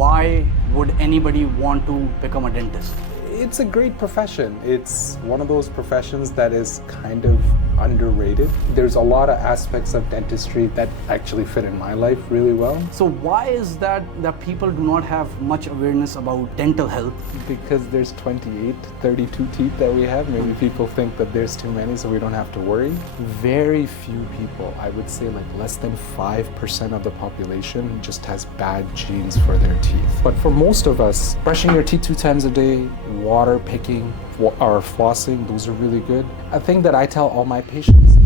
why would anybody want to become a dentist? It's a great profession. It's one of those professions that is kind of underrated. There's a lot of aspects of dentistry that actually fit in my life really well. So why is that people do not have much awareness about dental health? Because there's 28, 32 teeth that we have. Maybe people think that there's too many, so we don't have to worry. Very few people, I would say like less than 5% of the population just has bad genes for their teeth. But for most of us, brushing your teeth 2 times a day, water picking, or flossing, those are really good. A thing that I tell all my patients.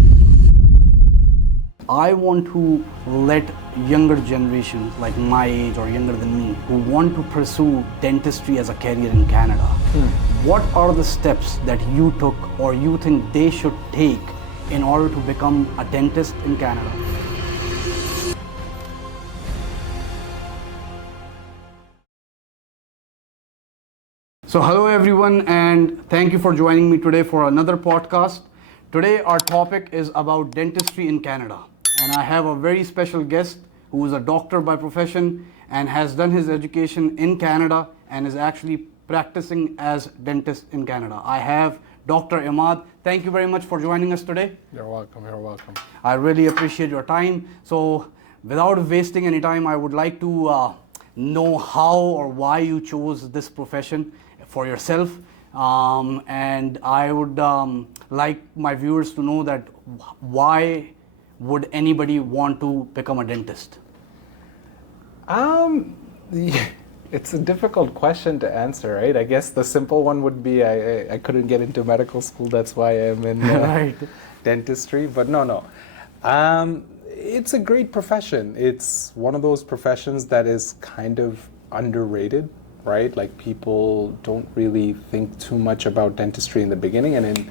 I want to let younger generations like my age or younger than me who want to pursue dentistry as a career in Canada. What are the steps that you took or you think they should take in order to become a dentist in Canada? So hello everyone, and thank you for joining me today for another podcast. Today our topic is about dentistry in Canada, and I have a very special guest who is a doctor by profession and has done his education in Canada and is actually practicing as dentist in Canada. I have Dr. Imad. Thank you very much for joining us today. You're welcome, you're welcome. I really appreciate your time. So without wasting any time, I would like to know how or why you chose this profession for yourself, and I would like my viewers to know that why would anybody want to become a dentist? It's a difficult question to answer, right? I guess the simple one would be I couldn't get into medical school, that's why I'm in Right. dentistry, but no. It's a great profession. It's one of those professions that is kind of underrated, right? Like people don't really think too much about dentistry in the beginning, and then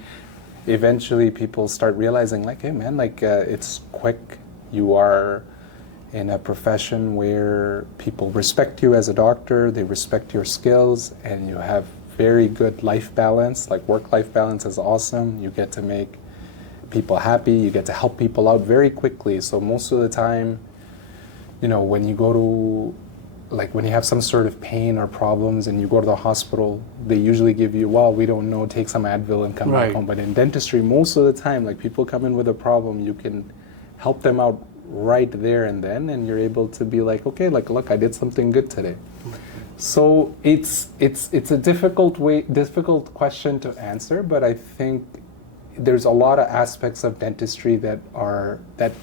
eventually people start realizing like, hey man, like it's quick. You are in a profession where people respect you as a doctor, they respect your skills, and you have very good life balance. Like work-life balance is awesome. You get to make people happy, you get to help people out very quickly. So most of the time, you know, when you go to, like when you have some sort of pain or problems and you go to the hospital, they usually give you, well, we don't know, take some Advil and come Right. back home. But in dentistry, most of the time, like people come in with a problem, you can help them out right there and then, and you're able to be like, okay, like look, I did something good today. So it's a difficult question to answer, but I think there's a lot of aspects of dentistry that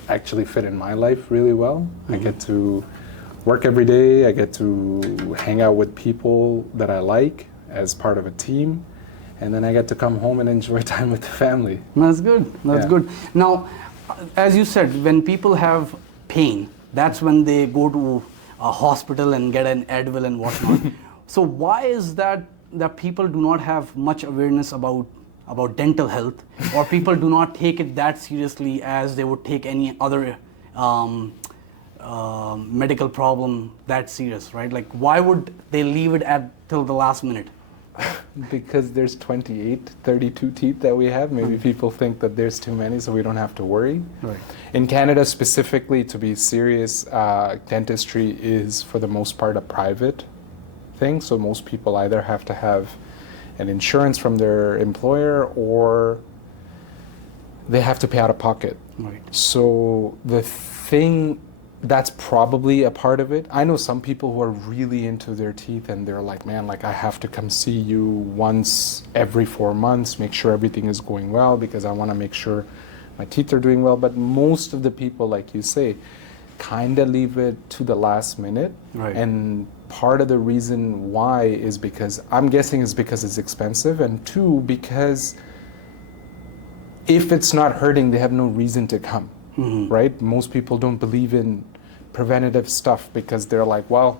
actually fit in my life really well. I get to work every day, I get to hang out with people that I like as part of a team, and then I get to come home and enjoy time with the family. That's good. That's good. Now, as you said, when people have pain, that's when they go to a hospital and get an Advil and whatnot. So why is that people do not have much awareness about dental health, or people do not take it that seriously as they would take any other medical problem that serious, right? Like why would they leave it till the last minute? Because there's 28, 32 teeth that we have. Maybe people think that there's too many, so we don't have to worry. Right. In Canada specifically, to be serious, dentistry is for the most part a private thing. So most people either have to have an insurance from their employer or they have to pay out of pocket. Right. So the thing, that's probably a part of it. I know some people who are really into their teeth and they're like, man, like I have to come see you once every 4 months, make sure everything is going well because I want to make sure my teeth are doing well. But most of the people, like you say, kind of leave it to the last minute. Right. And part of the reason why is because, I'm guessing is because it's expensive, and two, because if it's not hurting, they have no reason to come. Right? Most people don't believe in preventative stuff because they're like, well,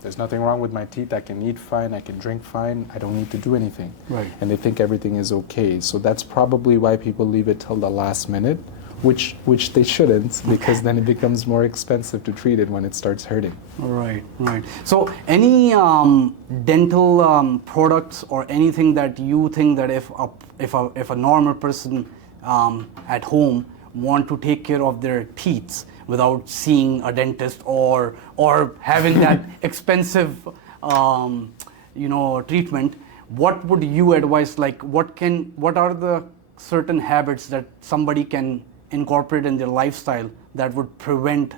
there's nothing wrong with my teeth. I can eat fine. I can drink fine. I don't need to do anything. Right. And they think everything is okay. So that's probably why people leave it till the last minute, which they shouldn't, because then it becomes more expensive to treat it when it starts hurting. Right. So any dental products or anything that you think that if a normal person at home want to take care of their teeth, without seeing a dentist or having that expensive treatment, what would you advise? Like, what are the certain habits that somebody can incorporate in their lifestyle that would prevent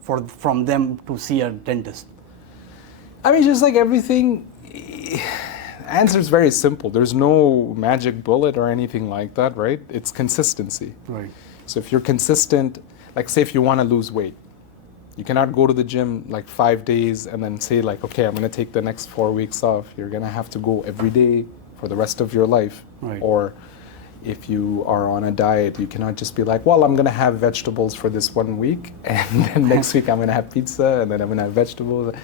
from them to see a dentist? I mean, just like everything, answer is very simple. There's no magic bullet or anything like that, right? It's consistency. Right. So if you're consistent, like say if you want to lose weight, you cannot go to the gym like 5 days and then say like, okay, I'm going to take the next 4 weeks off. You're going to have to go every day for the rest of your life. Right. Or if you are on a diet, you cannot just be like, well, I'm going to have vegetables for this 1 week, and then next week I'm going to have pizza, and then I'm going to have vegetables.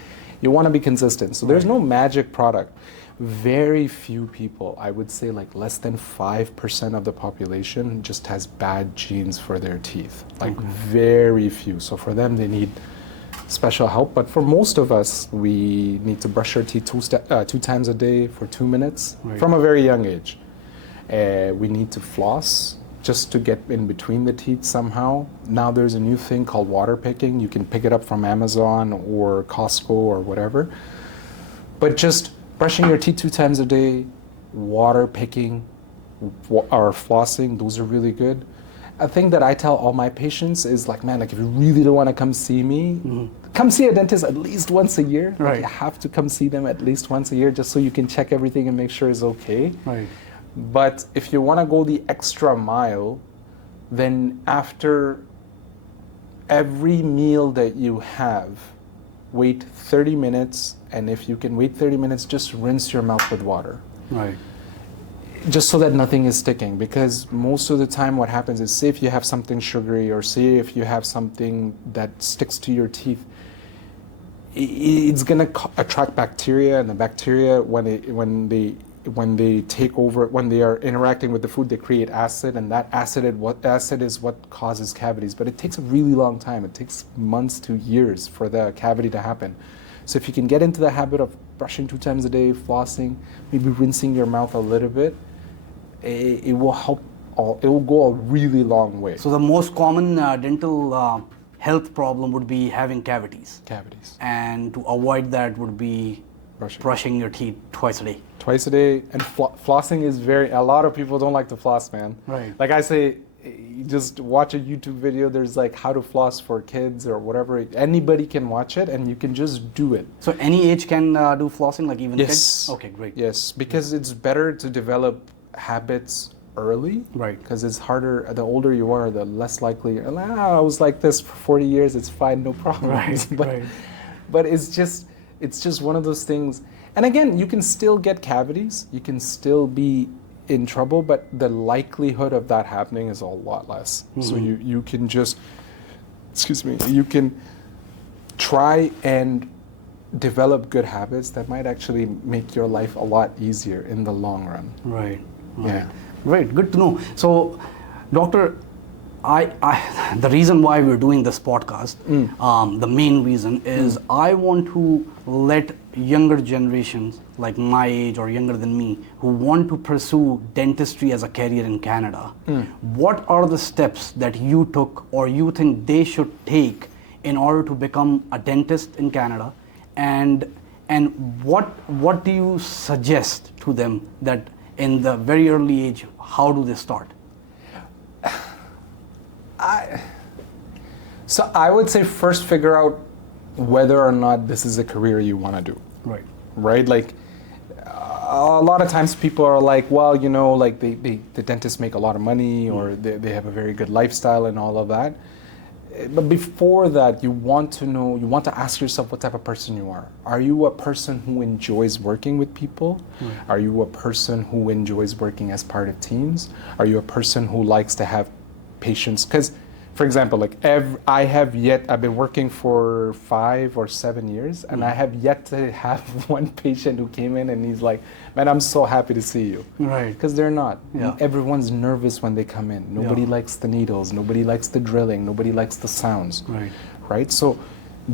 You want to be consistent. So there's no magic product. Very few people, I would say like less than 5% of the population just has bad genes for their teeth. Like very few. So for them, they need special help. But for most of us, we need to brush our teeth 2 times a day for 2 minutes from a very young age. We need to floss just to get in between the teeth somehow. Now there's a new thing called water picking. You can pick it up from Amazon or Costco or whatever. But just brushing your teeth 2 times a day, water picking, or flossing, those are really good. A thing that I tell all my patients is like, man, like if you really don't want to come see me, come see a dentist at least once a year. Right. Like you have to come see them at least once a year just so you can check everything and make sure it's okay. Right. But if you want to go the extra mile, then after every meal that you have, wait 30 minutes, and if you can wait 30 minutes, just rinse your mouth with water. Right. Just so that nothing is sticking, because most of the time what happens is, say if you have something sugary, or say if you have something that sticks to your teeth, it's going to attract bacteria, and the bacteria, when they take over, when they are interacting with the food, they create acid, and that acid is what causes cavities. But it takes a really long time. It takes months to years for the cavity to happen. So if you can get into the habit of brushing 2 times a day, flossing, maybe rinsing your mouth a little bit, it will help. It will go a really long way. So the most common dental health problem would be having cavities. Cavities. And to avoid that would be brushing your teeth twice a day. Twice a day, and flossing is a lot of people don't like to floss, man. Right. Like I say, you just watch a YouTube video, there's like how to floss for kids or whatever. Anybody can watch it and you can just do it. So any age can do flossing, like even Yes. kids? Okay, great. Yes, because it's better to develop habits early. Right. Because it's harder, the older you are, the less likely, I was like this for 40 years, it's fine, no problem. Right, right. But it's just one of those things. And again, you can still get cavities, you can still be in trouble, but the likelihood of that happening is a lot less. So you can just, you can try and develop good habits that might actually make your life a lot easier in the long run. Right. Yeah. Great, good to know. So, doctor, the reason why we're doing this podcast, the main reason is I want to let younger generations, like my age or younger than me, who want to pursue dentistry as a career in Canada, what are the steps that you took or you think they should take in order to become a dentist in Canada, and what do you suggest to them that in the very early age, how do they start? So I would say first figure out whether or not this is a career you want to do. Right. Right? Like a lot of times people are like, well, you know, like the dentists make a lot of money or they have a very good lifestyle and all of that. But before that, you want to ask yourself what type of person you are. Are you a person who enjoys working with people? Are you a person who enjoys working as part of teams? Are you a person who likes to have patients? Because, for example, like I've been working for 5 or 7 years, and I have yet to have one patient who came in and he's like, man, I'm so happy to see you. Right. Because they're not. Yeah. Everyone's nervous when they come in. Nobody likes the needles. Nobody likes the drilling. Nobody likes the sounds. Right. Right? So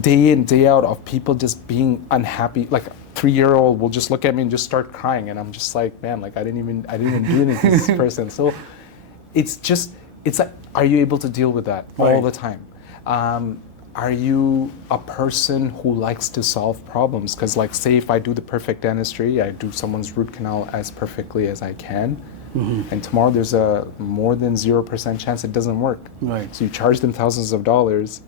day in, day out of people just being unhappy, like a 3-year-old will just look at me and just start crying, and I'm just like, man, like I didn't even do anything to this person. So it's like, are you able to deal with that all the time? Are you a person who likes to solve problems? Because, like, say if I do the perfect dentistry, I do someone's root canal as perfectly as I can, and tomorrow there's a more than 0% chance it doesn't work. Right. So you charge them thousands of dollars,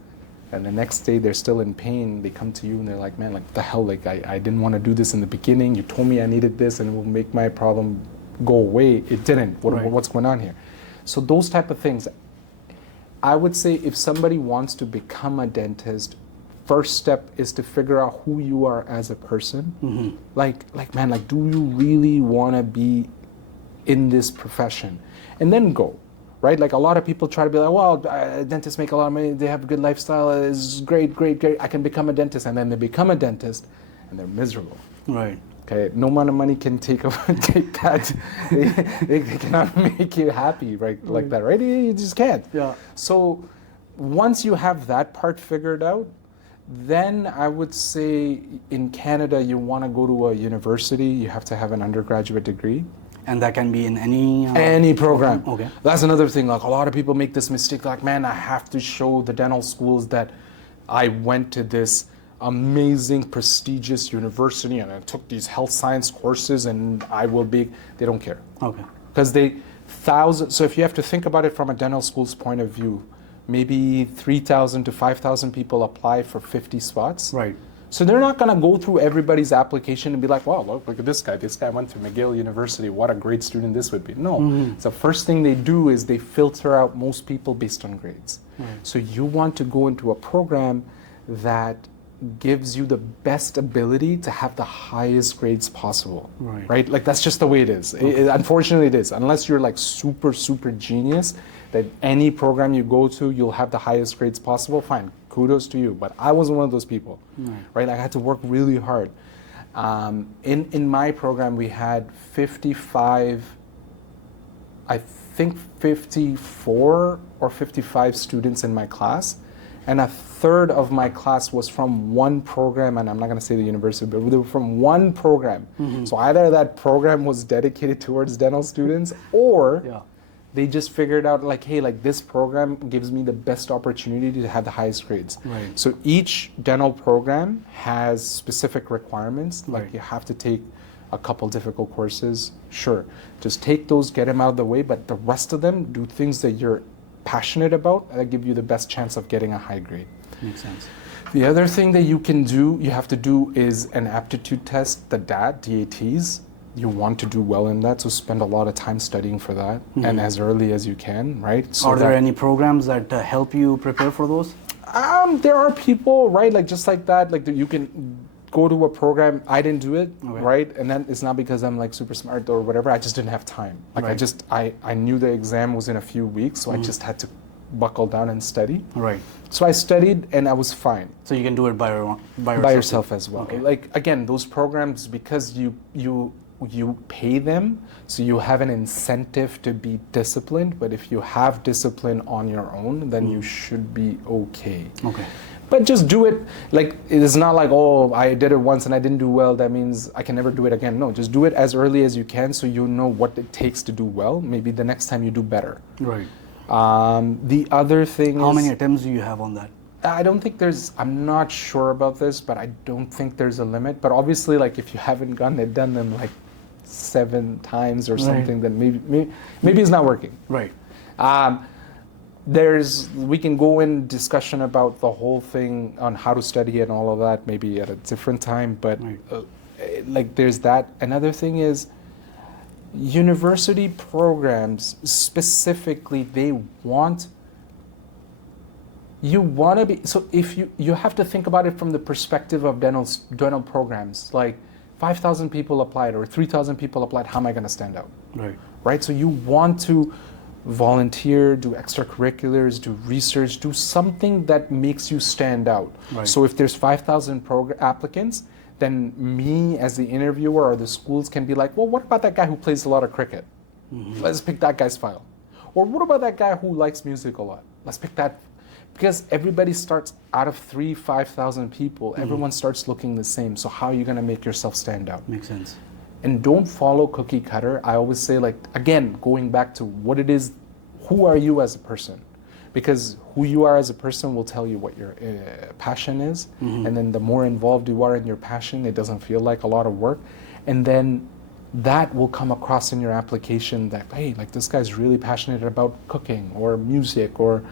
and the next day they're still in pain. They come to you and they're like, man, like, the hell, like, I didn't want to do this in the beginning. You told me I needed this and it will make my problem go away. It didn't. What's going on here? So those type of things. I would say if somebody wants to become a dentist, first step is to figure out who you are as a person. Like, man, like, do you really want to be in this profession? And then go, right? Like, a lot of people try to be like, well, dentists make a lot of money, they have a good lifestyle, it's great, great, great, I can become a dentist. And then they become a dentist and they're miserable. Right. Okay, no amount of money can take that. They cannot make you happy, right? Like that, right? You just can't. Yeah. So once you have that part figured out, then I would say in Canada you want to go to a university. You have to have an undergraduate degree. And that can be in any Any program. Okay. That's another thing. Like, a lot of people make this mistake. Like, man, I have to show the dental schools that I went to this amazing, prestigious university and I took these health science courses and I will be. They don't care. Okay. Because so if you have to think about it from a dental school's point of view, maybe 3,000 to 5,000 people apply for 50 spots. Right. So they're not going to go through everybody's application and be like, wow, look at this guy. This guy went to McGill University. What a great student this would be. No. The first thing they do is they filter out most people based on grades. Right. So you want to go into a program that gives you the best ability to have the highest grades possible. Right? Like, that's just the way it is. Unfortunately, it is. Unless you're like super, super genius, that any program you go to, you'll have the highest grades possible, fine. Kudos to you. But I wasn't one of those people. Right? I had to work really hard. In my program, we had 55, I think 54 or 55 students in my class. And a third of my class was from one program, and I'm not going to say the university, but they were from one program. So either that program was dedicated towards dental students, or they just figured out, like, hey, like, this program gives me the best opportunity to have the highest grades. Right. So each dental program has specific requirements. Like, you have to take a couple difficult courses. Sure, just take those, get them out of the way, but the rest of them, do things that you're passionate about that give you the best chance of getting a high grade. Makes sense. The other thing that you have to do is an aptitude test, the DATs. You want to do well in that, so spend a lot of time studying for that, and as early as you can, right? So are there any programs that help you prepare for those? There are people, right, like, just like that, like, you can go to a program. I didn't do it, right? And then it's not because I'm like super smart or whatever. I just didn't have time. Like, I knew the exam was in a few weeks, so I just had to buckle down and study. Right. So I studied and I was fine. So you can do it by yourself as well. Okay. Like, again, those programs, because you pay them, so you have an incentive to be disciplined. But if you have discipline on your own, then you should be okay. Okay. But just do it. Like, it is not like, oh, I did it once and I didn't do well, that means I can never do it again. No, just do it as early as you can so you know what it takes to do well. Maybe the next time you do better. Right. The other thing How many attempts do you have on that? I don't think I'm not sure about this, but I don't think there's a limit. But obviously, like, if you haven't done them like 7 times or something, then maybe it's not working. Right. We can go in discussion about the whole thing on how to study and all of that maybe at a different time, but like, there's that. Another thing is university programs specifically, you want to be, so if you have to think about it from the perspective of dental programs, like 5,000 people applied or 3,000 people applied, how am I going to stand out? Right? So you want to volunteer, do extracurriculars, do research, do something that makes you stand out. So if there's 5,000 applicants, then me as the interviewer or the schools can be like, well, what about that guy who plays a lot of cricket? Let's pick that guy's file. Or what about that guy who likes music a lot? Let's pick that. Because everybody starts out of 5,000 people, everyone starts looking the same. So how are you going to make yourself stand out? Makes sense. And don't follow cookie cutter. I always say, like, again, going back to what it is, who are you as a person? because who you are as a person will tell you what your passion is, and then the more involved you are in your passion, it doesn't feel like a lot of work, and then that will come across in your application that, hey, like this guy's really passionate about cooking or music or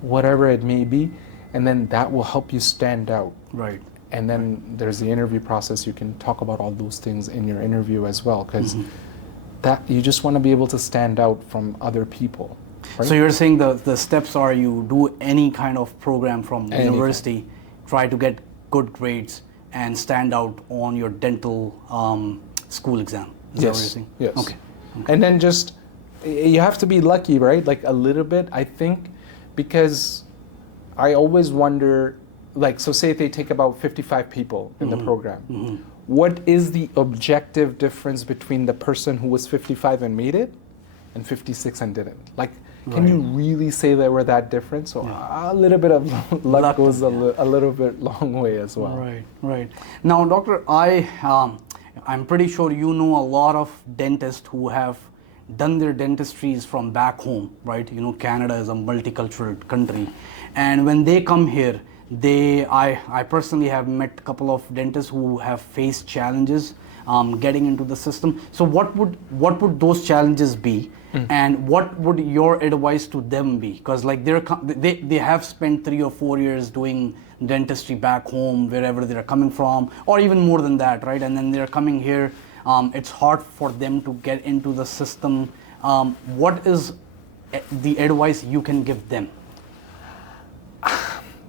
whatever it may be, and then that will help you stand out. Right. And then there's the interview process. You can talk about all those things in your interview as well, because that you just want to be able to stand out from other people. Right? So you're saying the steps are you do any kind of program from university, try to get good grades and stand out on your dental school exam. Is that what you're saying? Yes. Okay. And then just, you have to be lucky, right? Like a little bit, I think, because I always wonder, like, so say if they take about 55 people in the program, what is the objective difference between the person who was 55 and made it and 56 and didn't? Like, can you really say they were that different? So a little bit of luck goes a little bit long way as well. Right, right. Now, doctor, I'm pretty sure you know a lot of dentists who have done their dentistries from back home, right? You know, Canada is a multicultural country, and when they come here, I personally have met a couple of dentists who have faced challenges getting into the system. So what would those challenges be, and what would your advice to them be? Because like they have spent 3 or 4 years doing dentistry back home, wherever they're coming from, or even more than that, right? And then they're coming here. It's hard for them to get into the system. What is the advice you can give them?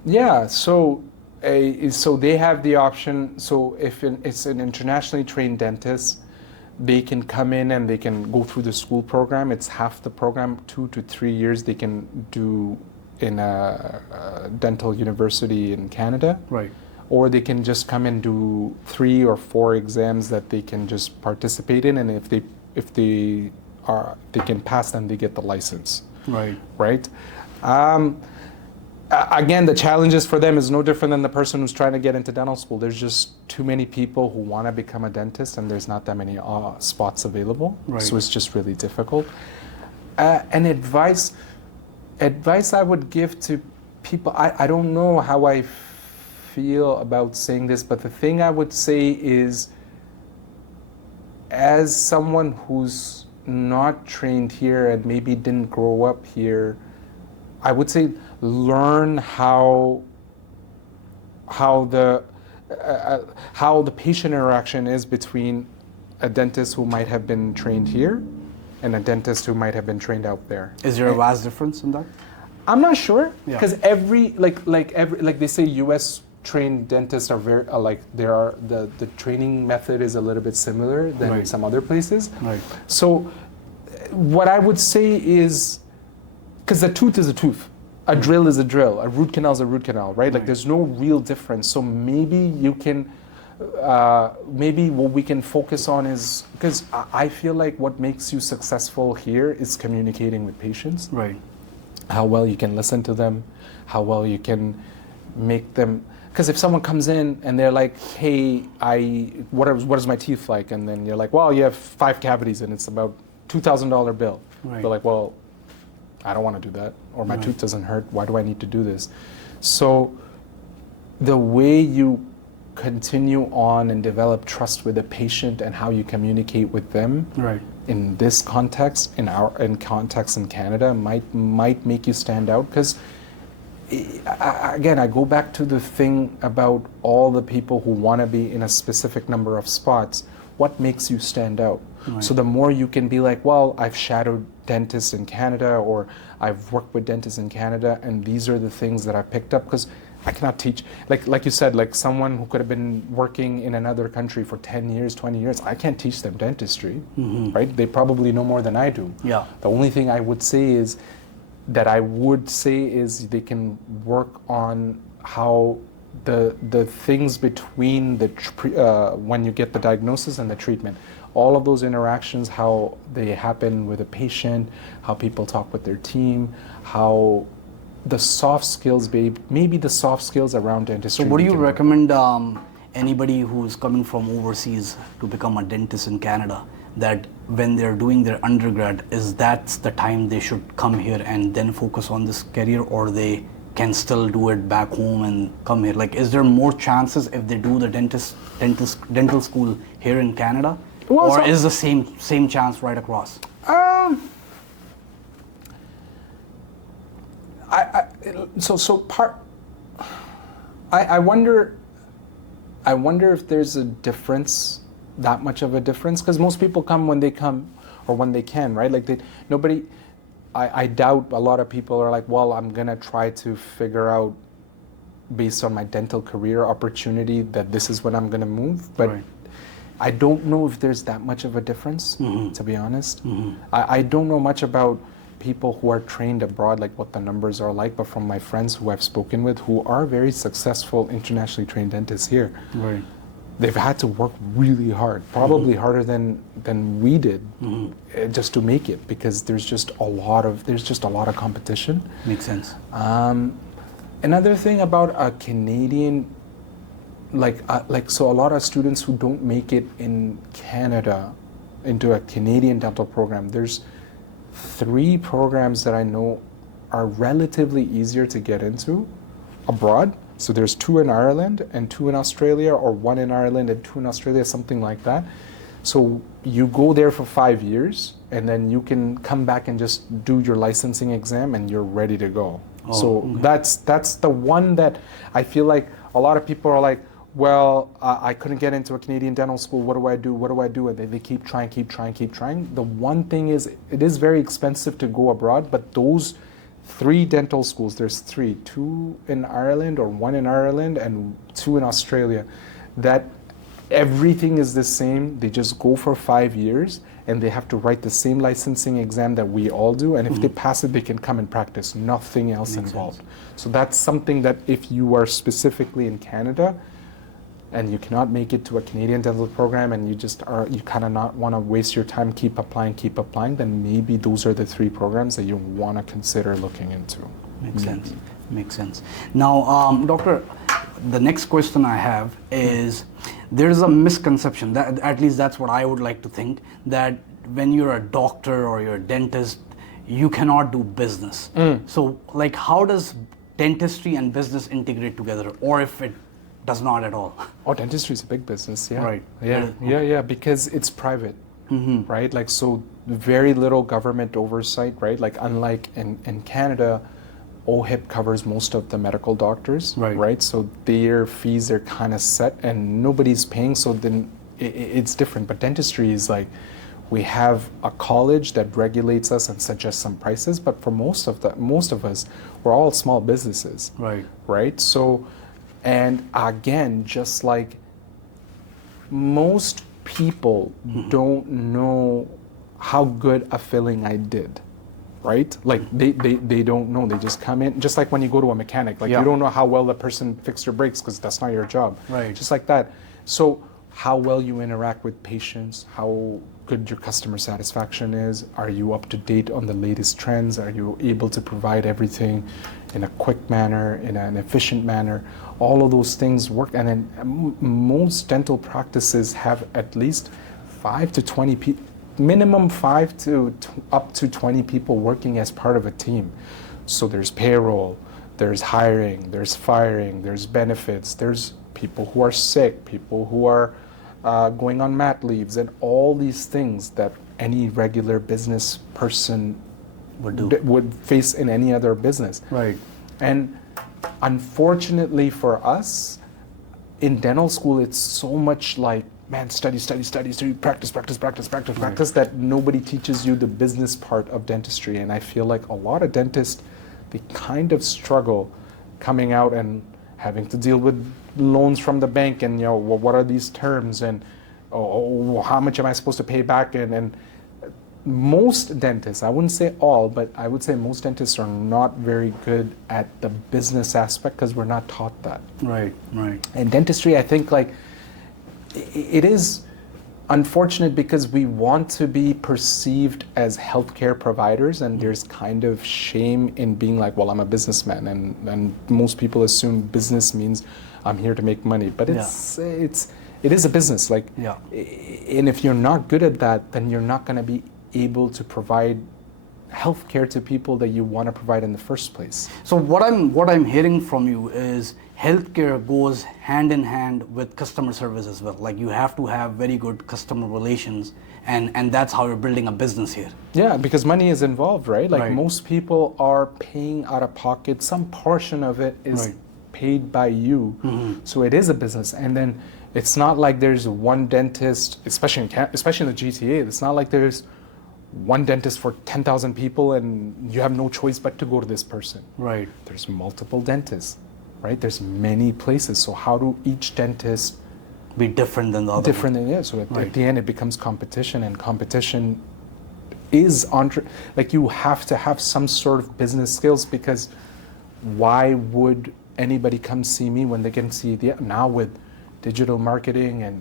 Yeah, so they have the option. So if it's an internationally trained dentist, they can come in and they can go through the school program. It's half the program, 2 to 3 years they can do in a dental university in Canada. Right. Or they can just come and do 3 or 4 exams that they can just participate in, and if they can pass, then they get the license. Right. Right. Again, the challenges for them is no different than the person who's trying to get into dental school. There's just too many people who want to become a dentist, and there's not that many spots available. Right. So it's just really difficult. And advice I would give to people, I don't know how I feel about saying this, but the thing I would say is, as someone who's not trained here and maybe didn't grow up here, I would say learn how the patient interaction is between a dentist who might have been trained here and a dentist who might have been trained out there. Is there a vast difference in that? I'm not sure, because every they say U.S. trained dentists are very the training method is a little bit similar than some other places. Right. So what I would say is, because a tooth is a tooth, a drill is a drill, a root canal is a root canal, right? Like there's no real difference. So maybe you can, maybe what we can focus on is, because I feel like what makes you successful here is communicating with patients. Right. How well you can listen to them, how well you can make them, because if someone comes in and they're like, hey, what is my teeth like? And then you're like, well, you have 5 cavities and it's about $2,000 bill. Right. They're like, well, I don't want to do that, or my tooth doesn't hurt. Why do I need to do this? So the way you continue on and develop trust with the patient and how you communicate with them in this context, in context in Canada, might make you stand out. Because again, I go back to the thing about all the people who want to be in a specific number of spots. What makes you stand out? So the more you can be like, well, I've shadowed dentists in Canada, or I've worked with dentists in Canada, and these are the things that I picked up, because I cannot teach, like you said, like someone who could have been working in another country for 10 years, 20 years, I can't teach them dentistry, right? They probably know more than I do. Yeah. The only thing I would say is they can work on how the things between when you get the diagnosis and the treatment, all of those interactions, how they happen with a patient, how people talk with their team, how the soft skills, maybe the soft skills around dentistry. So what do you recommend anybody who's coming from overseas to become a dentist in Canada? that when they're doing their undergrad, is that's the time they should come here and then focus on this career, or they can still do it back home and come here? Like, is there more chances if they do the dental school here in Canada, Well, or so- is the same chance right across? I wonder if there's a difference, that much of a difference, because most people come when they come or when they can, right? Like I doubt a lot of people are like, well, I'm gonna try to figure out based on my dental career opportunity that this is when I'm gonna move, but Right. I don't know if there's that much of a difference, to be honest. I don't know much about people who are trained abroad, like what the numbers are like, but from my friends who I've spoken with who are very successful internationally trained dentists here, Right. they've had to work really hard, probably harder than we did, just to make it, because there's just a lot of competition. Makes sense. Another thing about a Canadian, so a lot of students who don't make it in Canada into a Canadian dental program, there's 3 programs that I know are relatively easier to get into abroad. So there's 2 in Ireland and 2 in Australia, or 1 in Ireland and 2 in Australia, something like that. So you go there for 5 years, and then you can come back and just do your licensing exam, and you're ready to go. That's the one that I feel like a lot of people are like, well, I couldn't get into a Canadian dental school. What do I do? What do I do? And they keep trying. The one thing is, it is very expensive to go abroad, but those 3 dental schools, there's 3, 2 in Ireland or 1 in Ireland and 2 in Australia, that everything is the same. They just go for 5 years, and they have to write the same licensing exam that we all do. And if they pass it, they can come and practice. Nothing else involved. So that's something that if you are specifically in Canada, and you cannot make it to a Canadian dental program, and you kind of not want to waste your time, keep applying, then maybe those are the 3 programs that you want to consider looking into. Makes sense. Now, doctor, the next question I have is, there is a misconception, that at least that's what I would like to think, that when you're a doctor or you're a dentist, you cannot do business. So, like, how does dentistry and business integrate together, or if it does not at all? Oh, dentistry is a big business, yeah. Right. Yeah, because it's private, right? Like, so very little government oversight, right? Like, unlike in Canada, OHIP covers most of the medical doctors, right? So their fees are kind of set, and nobody's paying, so then it's different. But dentistry is like, we have a college that regulates us and suggests some prices, but for most of us, we're all small businesses, right? So, and again, just like most people don't know how good a filling I did, right? Like they don't know. They just come in, just like when you go to a mechanic, like you don't know how well the person fixed your brakes because that's not your job. Right. Just like that. So how well you interact with patients, how good your customer satisfaction is, are you up to date on the latest trends, are you able to provide everything in a quick manner, in an efficient manner, all of those things work. And then most dental practices have at least 5 to 20 people, minimum 5 to up to 20 people working as part of a team. So there's payroll, there's hiring, there's firing, there's benefits, there's people who are sick, people who are going on mat leaves, and all these things that any regular business person would face in any other business. Right. And unfortunately for us, in dental school, it's so much like, man, study, practice, that nobody teaches you the business part of dentistry. And I feel like a lot of dentists, they kind of struggle coming out and having to deal with loans from the bank, and what are these terms, and how much am I supposed to pay back, and most dentists, I wouldn't say all, but I would say most dentists are not very good at the business aspect because we're not taught that. Right. And dentistry, I think, like, it is unfortunate because we want to be perceived as healthcare providers, and there's kind of shame in being like, well, I'm a businessman, and most people assume business means I'm here to make money, but it's it is a business. Like, Yeah. and if you're not good at that, then you're not going to be able to provide healthcare to people that you want to provide in the first place. So what I'm hearing from you is healthcare goes hand in hand with customer service as well. Like you have to have very good customer relations, and that's how you're building a business here. Yeah, because money is involved, right? Like Right. most people are paying out of pocket. Some portion of it is Right. paid by you. So it is a business. And then it's not like there's one dentist, especially in the GTA. It's not like there's one dentist for 10,000 people and you have no choice but to go to this person. Right. There's multiple dentists, right? There's many places. So how do each dentist Be different than the other. different than yeah? So Right. at the end it becomes competition, and competition is like you have to have some sort of business skills, because why would anybody come see me when they can see now with digital marketing and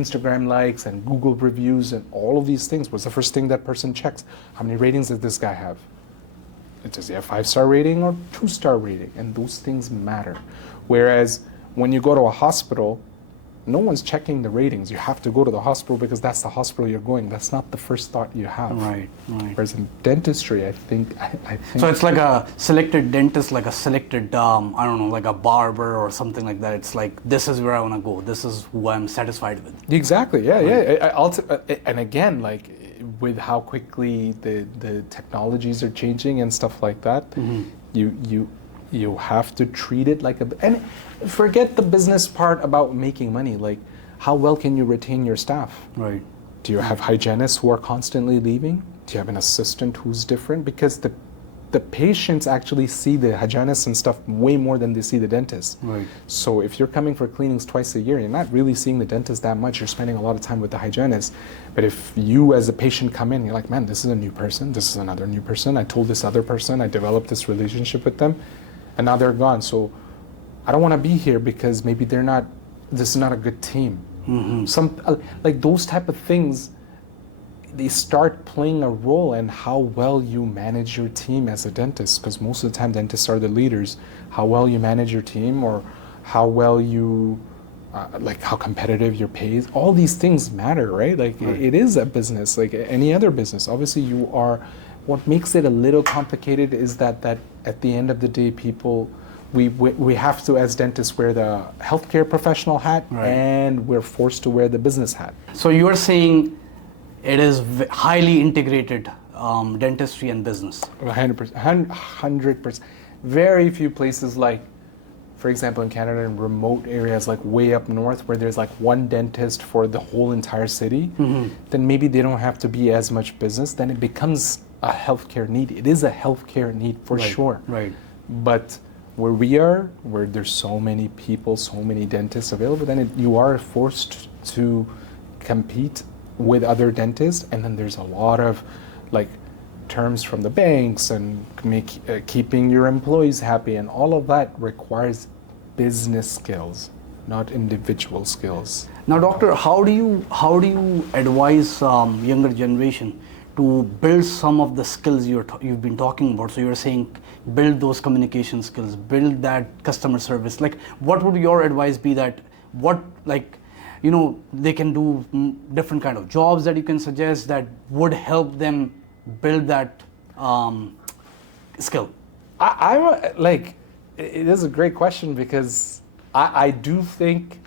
Instagram likes and Google reviews and all of these things? What's the first thing that person checks? How many ratings does this guy have? Does he have 5-star rating or 2-star rating? And those things matter. Whereas when you go to a hospital, no one's checking the ratings. You have to go to the hospital because that's the hospital you're going. That's not the first thought you have. Right. Right. Whereas in dentistry, I think So it's like a selected dentist, like a selected, I don't know, like a barber or something like that. It's like, this is where I want to go. This is who I'm satisfied with. exactly, yeah, yeah. And again, like with how quickly the technologies are changing and stuff like that, you have to treat it like and forget the business part about making money. Like, how well can you retain your staff? Right. Do you have hygienists who are constantly leaving? Do you have an assistant who's different? Because the patients actually see the hygienists and stuff way more than they see the dentist. Right. So if you're coming for cleanings twice a year, you're not really seeing the dentist that much. You're spending a lot of time with the hygienist. But if you as a patient come in, you're like, man, this is a new person. This is another new person. I told this other person, I developed this relationship with them, and now they're gone. So I don't want to be here because maybe this is not a good team. Some like those type of things, they start playing a role in how well you manage your team as a dentist, because most of the time dentists are the leaders. How well you manage your team, or how well you like how competitive your pay is. All these things matter, right? Like it is a business like any other business. Obviously you are, what makes it a little complicated is that at the end of the day, people, we have to, as dentists, wear the healthcare professional hat, Right. and we're forced to wear the business hat. So you are saying it is highly integrated, dentistry and business. 100%. 100%. Very few places, like, for example, in Canada, in remote areas like way up north, where there's like one dentist for the whole entire city, then maybe they don't have to be as much business. Then it becomes a healthcare need. It is a healthcare need for Right, sure. right. But where we are, where there's so many people, so many dentists available, then you are forced to compete with other dentists, and then there's a lot of like terms from the banks and keeping your employees happy, and all of that requires business skills, not individual skills. Now, doctor, how do you advise younger generation to build some of the skills you've been talking about? So you're saying build those communication skills, build that customer service. Like, what would your advice be that they can do different kind of jobs that you can suggest that would help them build that skill? I'm like, it is a great question, because I do think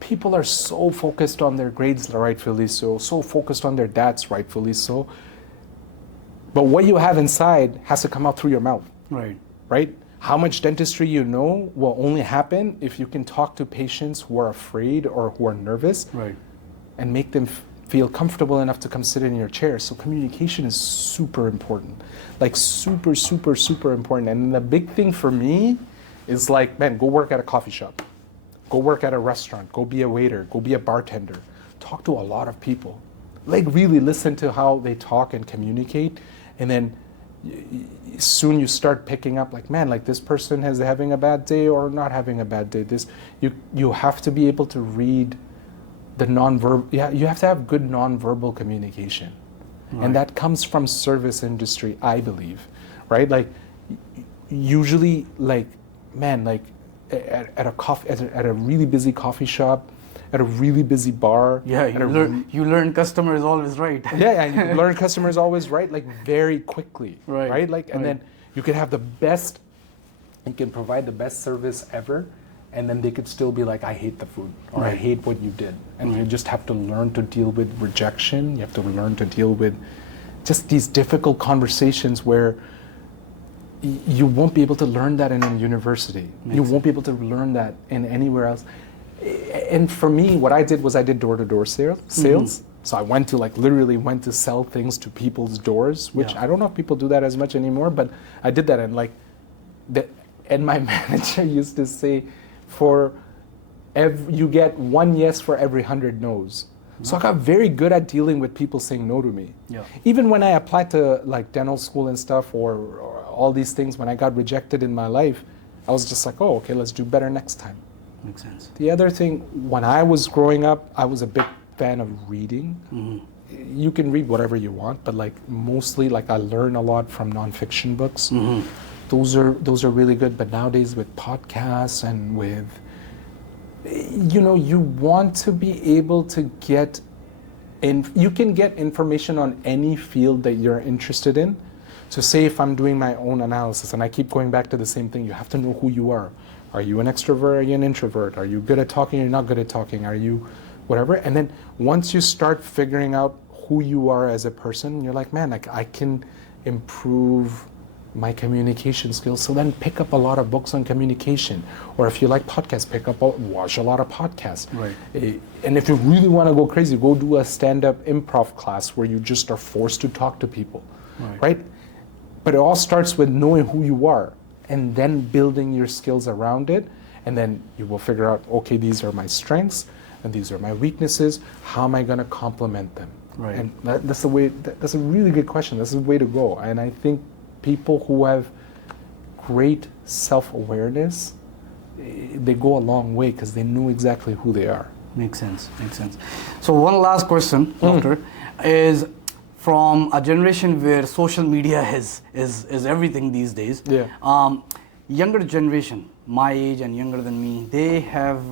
people are so focused on their grades, rightfully so focused on their debts, rightfully so. But what you have inside has to come out through your mouth. Right. Right? How much dentistry you know will only happen if you can talk to patients who are afraid or who are nervous, Right. and make them feel comfortable enough to come sit in your chair. So communication is super important, like super, super, super important. And the big thing for me is like, man, go work at a coffee shop, go work at a restaurant, go be a waiter, go be a bartender, talk to a lot of people, like really listen to how they talk and communicate. And then soon you start picking up, like, man, like this person is having a bad day or not having a bad day. You have to be able to read the nonverbal. Yeah, you have to have good nonverbal communication, right. And that comes from service industry, I believe, right? Like usually, like, man, like at a really busy coffee shop, at a really busy bar. Yeah, you learn customer is always right. Yeah, and you learn customer is always right, like very quickly, Right. Like, and then you can have the best, you can provide the best service ever, and then they could still be like, I hate the food, or I hate what you did. And you just have to learn to deal with rejection. You have to learn to deal with just these difficult conversations where you won't be able to learn that in a university. You won't be able to learn that in anywhere else. And for me, what I did was I did door-to-door sales. So I went to literally went to sell things to people's doors, which I don't know if people do that as much anymore, but I did that. And and my manager used to say, you get one yes for every 100 no's. So I got very good at dealing with people saying no to me. Yeah. Even when I applied to dental school and stuff, or all these things, when I got rejected in my life, I was just like, oh, okay, let's do better next time. Makes sense. The other thing, when I was growing up, I was a big fan of reading. You can read whatever you want, but mostly I learn a lot from nonfiction books. Those are really good. But nowadays with podcasts and with, you want to be able to get you can get information on any field that you're interested in. So say if I'm doing my own analysis, and I keep going back to the same thing, you have to know who you are. Are you an extrovert? Are you an introvert? Are you good at talking? Are you not good at talking? Are you whatever? And then once you start figuring out who you are as a person, you're like, man, I can improve my communication skills. So then pick up a lot of books on communication. Or if you like podcasts, watch a lot of podcasts. Right. And if you really want to go crazy, go do a stand-up improv class where you just are forced to talk to people. Right? But it all starts with knowing who you are and then building your skills around it. And then you will figure out, okay, these are my strengths and these are my weaknesses. How am I going to complement them? Right. And that's a really good question. That's the way to go. And I think people who have great self-awareness, they go a long way because they know exactly who they are. Makes sense. So one last question, Doctor, is from a generation where social media is everything these days. Yeah. Younger generation, my age and younger than me, they have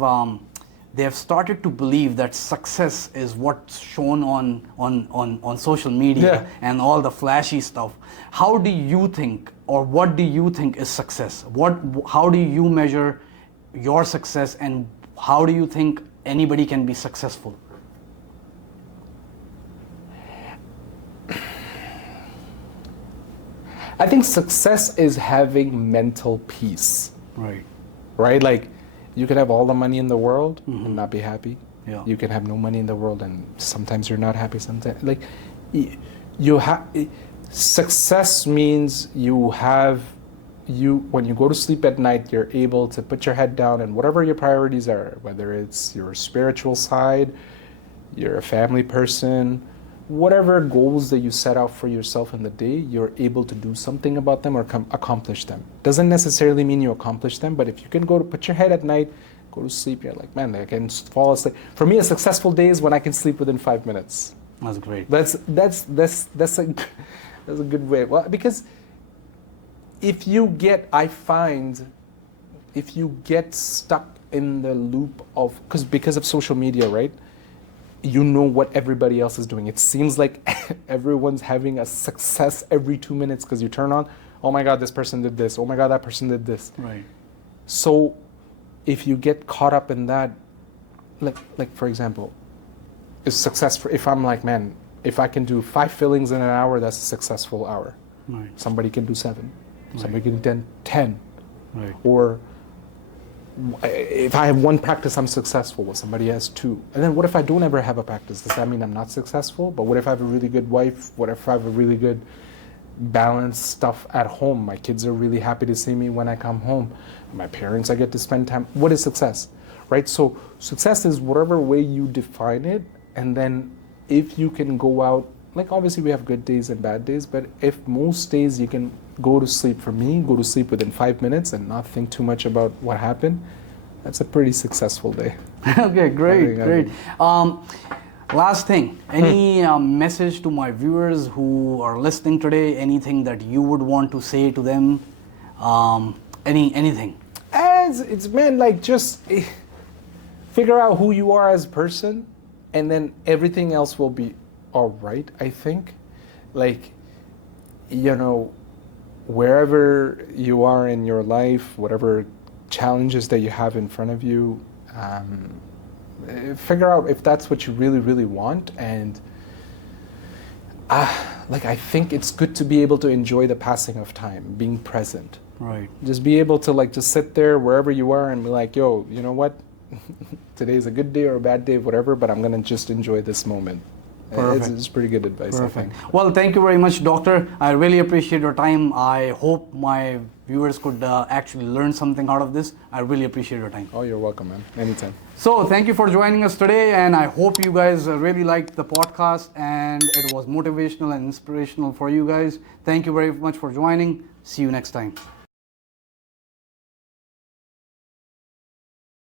started to believe that success is what's shown on social media and all the flashy stuff. How do you think, or what do you think is success? How do you measure your success, and how do you think anybody can be successful? I think success is having mental peace. Right? You could have all the money in the world and not be happy. Yeah. You can have no money in the world and sometimes you're not happy. Sometimes, success means when you go to sleep at night, you're able to put your head down and whatever your priorities are, whether it's your spiritual side, you're a family person, whatever goals that you set out for yourself in the day, you're able to do something about them or accomplish them. Doesn't necessarily mean you accomplish them, but if you can put your head at night, go to sleep, you're like, man, I can fall asleep. For me, a successful day is when I can sleep within 5 minutes. That's great. That's a good way. Well, because if you get stuck in the loop of, because of social media, right? You know what everybody else is doing. It seems like everyone's having a success every 2 minutes because you turn on, oh my God, this person did this. Oh my God, that person did this. Right. So if you get caught up in that, like for example, if I'm like, man, if I can do 5 fillings in an hour, that's a successful hour. Right. Somebody can do 7. Somebody can do 10. Right. Or if I have 1 practice, I'm successful. Well, somebody has 2. And then what if I don't ever have a practice? Does that mean I'm not successful? But what if I have a really good wife? What if I have a really good balanced stuff at home? My kids are really happy to see me when I come home. My parents, I get to spend time. What is success? Right? So success is whatever way you define it. And then if you can go out, obviously we have good days and bad days, but if most days you can go to sleep, for me, go to sleep within 5 minutes and not think too much about what happened, that's a pretty successful day. Okay, great. Last thing, any message to my viewers who are listening today, anything that you would want to say to them, anything? It's man, figure out who you are as a person, and then everything else will be all right, I think. Like, you know, wherever you are in your life, whatever challenges that you have in front of you, figure out if that's what you really, really want. And like, I think it's good to be able to enjoy the passing of time, being present. Right. Just be able to like just sit there wherever you are and be like, yo, you know what? Today's a good day or a bad day, whatever, but I'm gonna just enjoy this moment. It's pretty good advice, Perfect. I think. Well, thank you very much, Doctor. I really appreciate your time. I hope my viewers could actually learn something out of this. I really appreciate your time. Oh, you're welcome, man. Anytime. So, thank you for joining us today, and I hope you guys really liked the podcast and it was motivational and inspirational for you guys. Thank you very much for joining. See you next time.